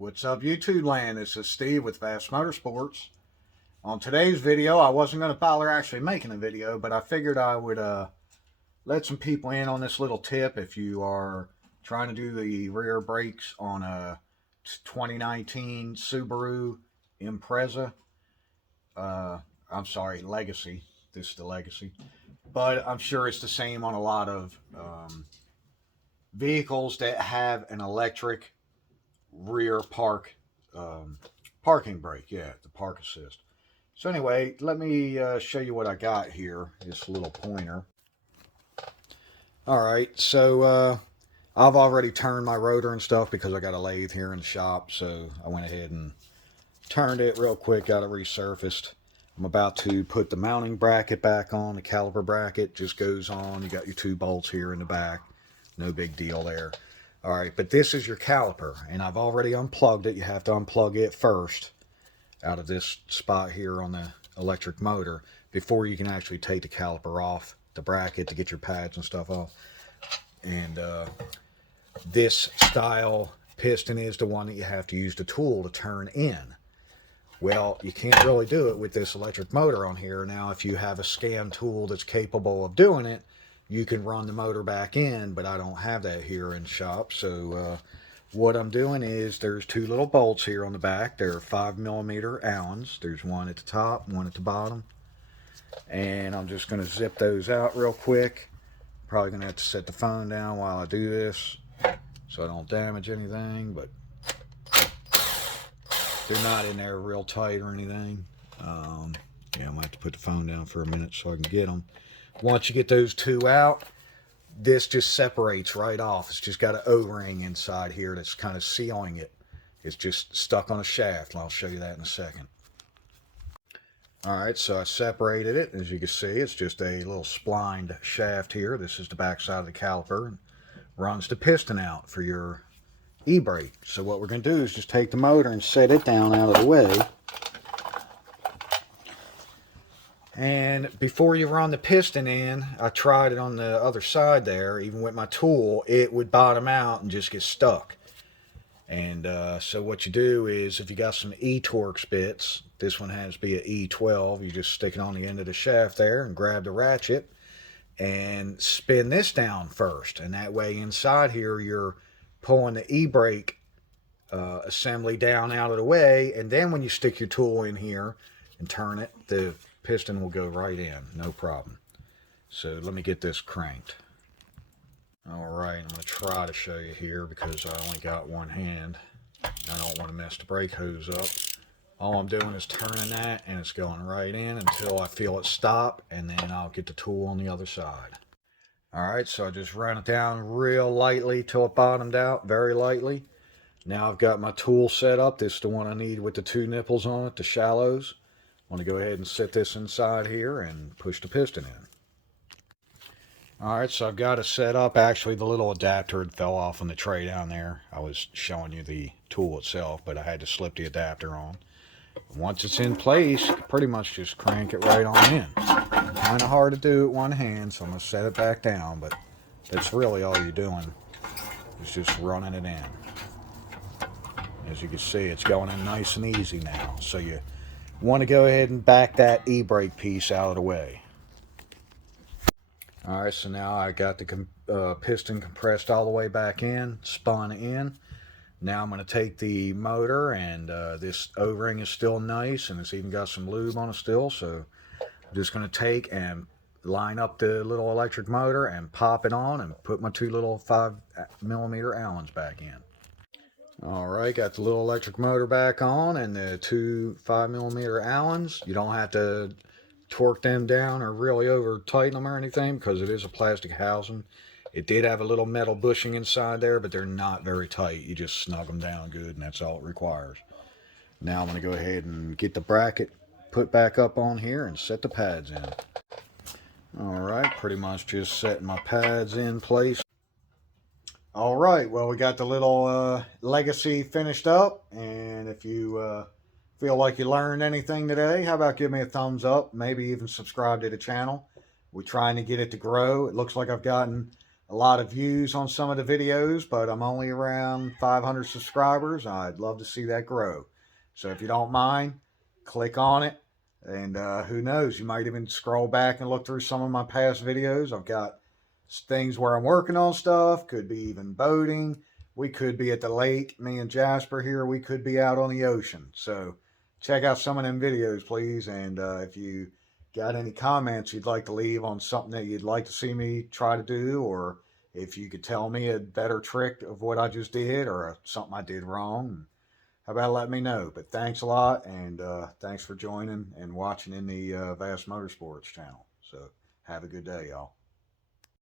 What's up, YouTube land? This is Steve with Fast Motorsports. On today's video, I wasn't going to bother actually making a video, but I figured I would let some people in on this little tip if you are trying to do the rear brakes on a 2019 Subaru Impreza. I'm sorry, Legacy. This is the Legacy. But I'm sure it's the same on a lot of vehicles that have an electric rear parking brake. Yeah, the park assist. So anyway, let me show you what I got here. This little pointer. All right, so I've already turned my rotor and stuff because I got a lathe here in the shop. So I went ahead and turned it real quick, got it resurfaced. I'm about to put the mounting bracket back on. The caliper bracket just goes on. You got your two bolts here in the back. No big deal there. All right, but this is your caliper, and I've already unplugged it. You have to unplug it first out of this spot here on the electric motor before you can actually take the caliper off the bracket to get your pads and stuff off. And this style piston is the one that you have to use the tool to turn in. Well, you can't really do it with this electric motor on here. Now, if you have a scan tool that's capable of doing it, you can run the motor back in, but I don't have that here in shop. So what I'm doing is there's two little bolts here on the back. They're 5mm Allens. There's one at the top, one at the bottom. And I'm just going to zip those out real quick. Probably going to have to set the phone down while I do this so I don't damage anything, but they're not in there real tight or anything. Yeah, I'm going to have to put the phone down for a minute so I can get them. Once you get those two out, this just separates right off. It's just got an O-ring inside here that's kind of sealing it. It's just stuck on a shaft, and I'll show you that in a second. Alright, so I separated it. As you can see, it's just a little splined shaft here. This is the back side of the caliper. And runs the piston out for your e-brake. So what we're going to do is just take the motor and set it down out of the way. And before you run the piston in, I tried it on the other side there. Even with my tool, it would bottom out and just get stuck. And so what you do is, if you got some E-Torx bits, this one has to be an E12. You just stick it on the end of the shaft there and grab the ratchet and spin this down first. And that way inside here, you're pulling the e-brake assembly down out of the way. And then when you stick your tool in here and turn it, the piston will go right in, no problem. So let me get this cranked. Alright, I'm going to try to show you here because I only got one hand. I don't want to mess the brake hose up. All I'm doing is turning that and it's going right in until I feel it stop, and then I'll get the tool on the other side. Alright, so I just ran it down real lightly till it bottomed out, very lightly. Now I've got my tool set up. This is the one I need with the two nipples on it, the shallows. I'm going to go ahead and set this inside here and push the piston in. Alright, so I've got it set up. Actually, the little adapter had fell off on the tray down there. I was showing you the tool itself, but I had to slip the adapter on. Once it's in place, you can pretty much just crank it right on in. Kind of hard to do with one hand, so I'm going to set it back down, but that's really all you're doing is just running it in. As you can see, it's going in nice and easy now. So you want to go ahead and back that e-brake piece out of the way. Alright, so now I got the piston compressed all the way back in, spun in. Now I'm going to take the motor, and this O-ring is still nice, and it's even got some lube on it still. So I'm just going to take and line up the little electric motor and pop it on and put my two little 5mm Allens back in. Alright, got the little electric motor back on and the two 5mm Allens. You don't have to torque them down or really over tighten them or anything because it is a plastic housing. It did have a little metal bushing inside there, but they're not very tight. You just snug them down good, and that's all it requires. Now I'm going to go ahead and get the bracket put back up on here and set the pads in. Alright, pretty much just setting my pads in place. Alright, well, we got the little Legacy finished up, and if you feel like you learned anything today, how about give me a thumbs up, maybe even subscribe to the channel. We're trying to get it to grow. It looks like I've gotten a lot of views on some of the videos, but I'm only around 500 subscribers. I'd love to see that grow. So if you don't mind, click on it. And who knows, you might even scroll back and look through some of my past videos. I've got things where I'm working on stuff, could be even boating. We could be at the lake, me and Jasper here. We could be out on the ocean. So check out some of them videos, please. And if you got any comments you'd like to leave on something that you'd like to see me try to do, or if you could tell me a better trick of what I just did or something I did wrong, how about let me know? But thanks a lot, and thanks for joining and watching in the Vast Motorsports channel. So have a good day, y'all.